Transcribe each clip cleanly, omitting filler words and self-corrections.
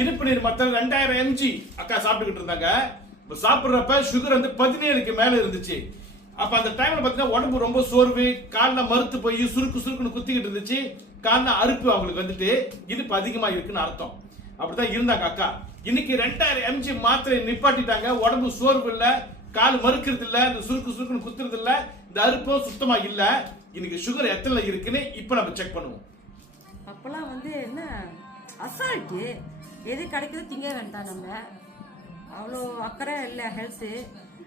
இனிப்பு நீர் மத்தம் 2000 mg அக்கா சாப்பிட்டுக்கிட்டு இருந்தாங்க. சாப்பிடுறப்ப சுகர் வந்து 17க்கு மேல இருந்துச்சு. அப்ப அந்த டைம்ல பாத்தீங்கன்னா உடம்பு ரொம்ப சோர்வு, கால்ல மறுத்து போய் சுருக்குன்னு குத்திக்கிட்டு இருந்துச்சு. கால்ல அறுப்பு அவங்களுக்கு வந்துட்டு இனிப்பு அதிகமா இருக்குன்னு அர்த்தம். அப்படிதான் இருந்தாங்க அக்கா. இன்னைக்கு 2000 mg மாத்திரை நிப்பாட்டிட்டாங்க. உடம்பு சோர்வு இல்ல, கால் மறுக்கிறது இல்ல, இந்த சுருக்குன்னு குத்துறது இல்ல, இந்த அறுப்பும் சுத்தமா இல்ல. இன்னைக்கு சுகர் எத்தனை இருக்குன்னு இப்ப நம்ம செக் பண்ணுவோம். அப்பெல்லாம் வந்து என்ன அசால்ட்டு, எது கிடைக்குதோ திங்க வேண்டாம். நம்ம அவ்வளோ அக்கறை இல்லை ஹெல்த்து.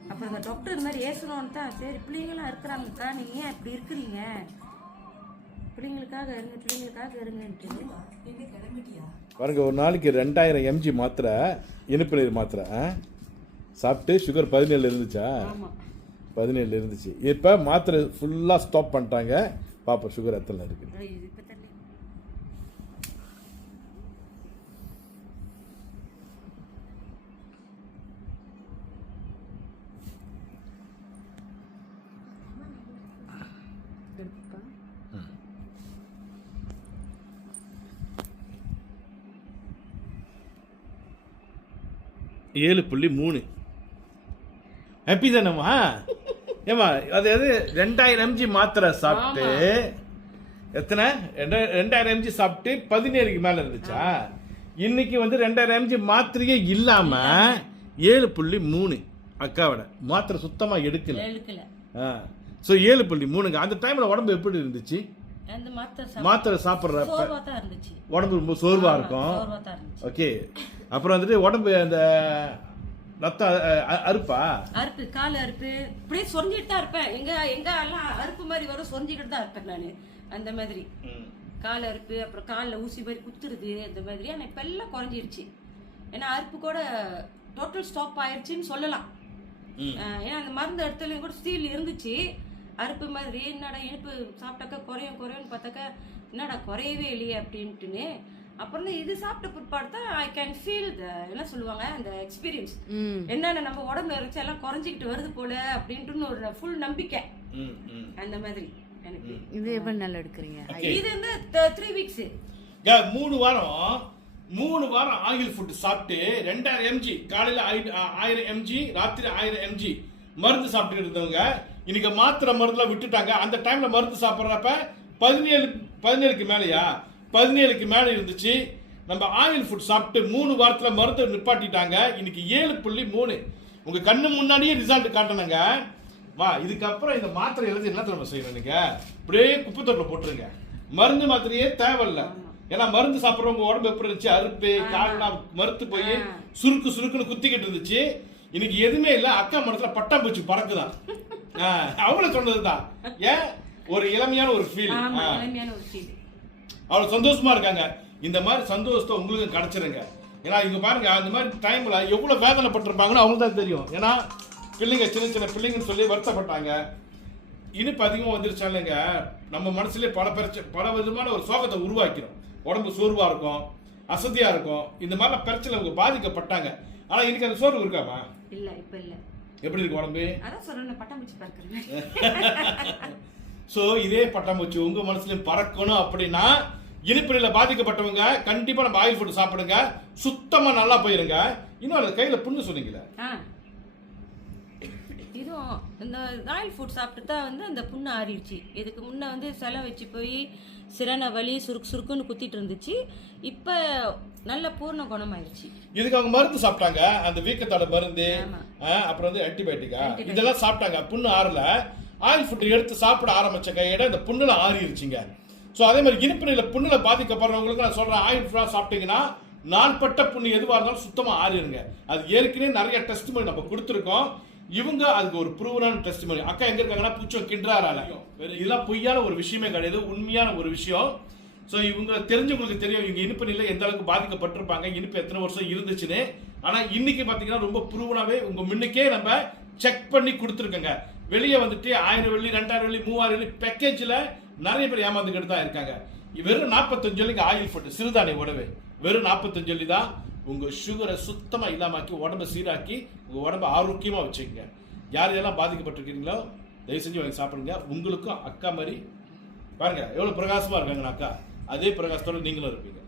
அப்புறம் இந்த டாக்டர் இந்த மாதிரி ஏசணும்னு தான், சரி பிள்ளைங்களாம் இருக்கிறாங்கக்கா, நீங்கள் ஏன் இப்படி இருக்கிறீங்க, பிள்ளைங்களுக்காக இருங்கன்ட்டு பாருங்க. ஒரு நாளைக்கு 2000 mg மாத்திரை இனிப்பு நீர் மாத்திரை சாப்பிட்டு சுகர் 17 இருந்துச்சா? 17 இருந்துச்சு. இப்ப மாத்திரை ஃபுல்லா ஸ்டாப் பண்ணிட்டாங்க. பாப்பா சுகர் எத்தனை இருக்கு? ஏழு 7.3. ஹாப்பி தானம்மா? ஏமா அது 2000 mg மாத்திரை சாப்பிட்டு எத்தனை 2000 mg சாப்பிட்டு 17க்கு மேல இருந்துச்சா? இன்னைக்கு வந்து 2000 mg மாத்திரையே இல்லாம 7.3 அக்காவோட மாத்திரை சுத்தமா எடுக்கல. சோ 7.3. அந்த டைம்ல உடம்பு எப்படி இருந்துச்சு? மாத்திரை சாப்பிடுறப்ப உடம்பு ரொம்ப சோர்வா இருக்கும். ஓகே. அப்புறம் வந்துட்டு உடம்பு அந்த ரத்த அறுப்பு கால் அறுப்பு இப்படியே சொரிஞ்சிட்டு தான் இருப்பேன். எங்க எல்லாம் அறுப்பு மாதிரி வரும், சொரிஞ்சிக்கிட்டு தான் இருப்பேன் நானு. அந்த மாதிரி கால் அறுப்பு, அப்புறம் காலில் ஊசி மாதிரி குத்துருது, அந்த மாதிரி. ஆனா இப்ப எல்லாம் குறைஞ்சிருச்சு. ஏன்னா அறுப்பு கூட டோட்டல் ஸ்டாப் ஆயிடுச்சுன்னு சொல்லலாம். ஏன்னா அந்த மருந்து இடத்துலயும் கூட ஸ்டீல் இருந்துச்சு. அறுப்பு மாதிரி என்னடா இனிப்பு சாப்பிட்டாக்கா குறையும்னு பார்த்தாக்கா என்னடா குறையவே இல்லையே அப்படின்ட்டுன்னு. அப்புறம் தான் இது சாப்பிட்ட பிற்பாடு தான் ஐ கேன் ஃபீல் என்ன சொல்லுவாங்க, அந்த எக்ஸ்பீரியன்ஸ் என்னென்ன நம்ம உடம்புல இருந்துச்சு எல்லாம் குறைஞ்சிக்கிட்டு வருது போல அப்படின்ட்டு ஒரு ஃபுல் நம்பிக்கை. அந்த மாதிரி எனக்கு. இது எவ்வளவு நாள் எடுக்கிறீங்க? இது வந்து 3 weeks. 3 வாரம் ஆயில் ஃபுட் சாப்பிட்டு 2000 mg காலையில 1000 mg ராத்திரி 1000 mg மருந்து சாப்பிட்டு இருந்தவங்க இன்னைக்கு மாத்திரை மருந்துல விட்டுட்டாங்க. அந்த டைம்ல மருந்து சாப்பிட்றப்ப 17க்கு மேலயா 17க்கு மேல இருந்துச்சு. நம்ம ஆயில் ஃபுட் சாப்பிட்டு 3 வாரத்துல மருந்து நிப்பாட்டிட்டாங்க. இன்னைக்கு 7.3. உங்க கண்ணு முன்னாடியே ரிசல்ட் காட்டணுங்க. வா, இதுக்கப்புறம் இந்த மாத்திரை எழுதி என்ன நம்ம செய்யணும்? நீங்க அப்படியே குப்பை தொட்டில போட்டுருங்க. மருந்து மாத்திரையே தேவையில்லை. ஏன்னா மருந்து சாப்பிட்றவங்க உடம்பு எப்படி இருந்துச்சு? அறுப்பு, காலெல்லாம் மறுத்து போய் சுருக்குன்னு குத்திக்கிட்டு இருந்துச்சு. இன்னைக்கு எதுவுமே இல்ல. அக்கா மனசுல பட்டாம்பூச்சி பறக்குதான். அவங்கள சொன்னதுதான். ஏன் ஒரு இளமையான ஒரு ஃபீல், அவ்வளவு சந்தோஷமா இருக்காங்க. இந்த மாதிரி சந்தோஷத்தை உங்களுக்கு கிடைச்சிருங்க. ஏன்னா இங்க பாருங்க, அந்த மாதிரி டைம்ல எவ்வளவு வேதனைப்பட்டிருப்பாங்கன்னு அவங்க தான் தெரியும். ஏன்னா பிள்ளைங்க சின்ன பிள்ளைங்கன்னு சொல்லி வருத்தப்பட்டாங்க. இனிப்பு அதிகமா வந்துருச்சாங்க, நம்ம மனசுலயே பல விதமான ஒரு சோகத்தை உருவாக்கிறோம். உடம்பு சோர்வா இருக்கும், அசதியா இருக்கும். இந்த மாதிரி பிரச்சனை அவங்க பாதிக்கப்பட்டாங்க. ஆனா இன்னைக்கு அந்த சோர்வு இருக்காமா? இல்ல, இப்ப இல்ல. எப்படி இருக்கு உடம்பு? அதான் சொல்றேன், பட்டாம்பூச்சி பறக்குறேன். சோ இதே பட்டாம்பூச்சி உங்க மனசுலயும் பறக்கணும் அப்படின்னா இனிப்பில பாதிக்கப்பட்டவங்க கண்டிப்பா நம்ம ஆயில் ஃபுட் சாப்பிடுங்க. சுத்தமா நல்லா போயிருங்க. இன்னும் கையில புண்ணு சொன்னீங்களே, இதுவும் இந்த ஆயில் ஃபுட் சாப்பிட்டு தான் வந்து அந்த புண்ணு ஆறிடுச்சு. இதுக்கு முன்ன வந்து சிலை வச்சு போய் சிறன வலி சுருக்குன்னு குத்திட்டு இருந்துச்சு. இப்ப நல்ல பூர்ண குணமாயிருச்சு. இதுக்கு அவங்க மருந்து சாப்பிட்டாங்க, அந்த வீக்கத்தோட மருந்து, அப்புறம் வந்து ஆன்டிபயோட்டிக்கா இதெல்லாம் சாப்பிட்டாங்க. புண்ணு ஆறல. ஆயில் ஃபுட் எடுத்து சாப்பிட ஆரம்பிச்ச கையிட இந்த புண்ணுல ஆறிடுச்சுங்க. ஸோ அதே மாதிரி இனிப்பு நிலை புண்ணுல பாதிக்கப்படுறவங்களுக்கு நான் சொல்றேன், ஆயில் ஃபுட்டா சாப்பிட்டீங்கன்னா நாள்பட்ட புண்ணு எதுவாக இருந்தாலும் சுத்தமா ஆறிடுங்க. அது ஏற்கனவே நிறைய டெஸ்ட் பண்ணி நம்ம கொடுத்துருக்கோம். இவங்க அதுக்கு ஒரு ப்ரூவனான டெஸ்ட் பண்ணி. அக்கா எங்க இருக்காங்கன்னா புச்சம் கிண்டாரால. இதெல்லாம் பொய்யான ஒரு விஷயமே கிடையாது, உண்மையான ஒரு விஷயம். ஸோ இவங்க தெரிஞ்சவங்களுக்கு தெரியும் இவங்க இனிப்பு நிலை எந்த அளவுக்கு பாதிக்கப்பட்டிருப்பாங்க, இனிப்பு எத்தனை வருஷம் இருந்துச்சுன்னு. ஆனா இன்னைக்கு பாத்தீங்கன்னா ரொம்ப ப்ரூவனாவே உங்க முன்னுக்கே நம்ம செக் பண்ணி கொடுத்துருக்கோங்க. வெளியே வந்துட்டு 1000 வெள்ளி 2000 வெள்ளி 3000 வெள்ளி பேக்கேஜ்ல நிறைய பேர் ஏமாந்துக்கிட்டு தான் இருக்காங்க. வெறும் 45 வெள்ளிக்கு ஆயில் ஃபுட் சிறுதானிய உணவு வெறும் 45 வெள்ளி தான் உங்க சுகரை சுத்தமா இல்லாமக்கி உடம்பை சீராக்கி உங்க உடம்பை ஆரோக்கியமா வச்சுக்கோங்க. யார் யாரெல்லாம் பாதிக்கப்பட்டிருக்கீங்களோ தயவு செஞ்சு வாங்கி சாப்பிடுங்க. உங்களுக்கும் அக்கா மாதிரி பாருங்க எவ்வளவு பிரகாசமா இருக்காங்க அக்கா, அதே பிரகாசத்தோட நீங்களும் இருப்பீங்க.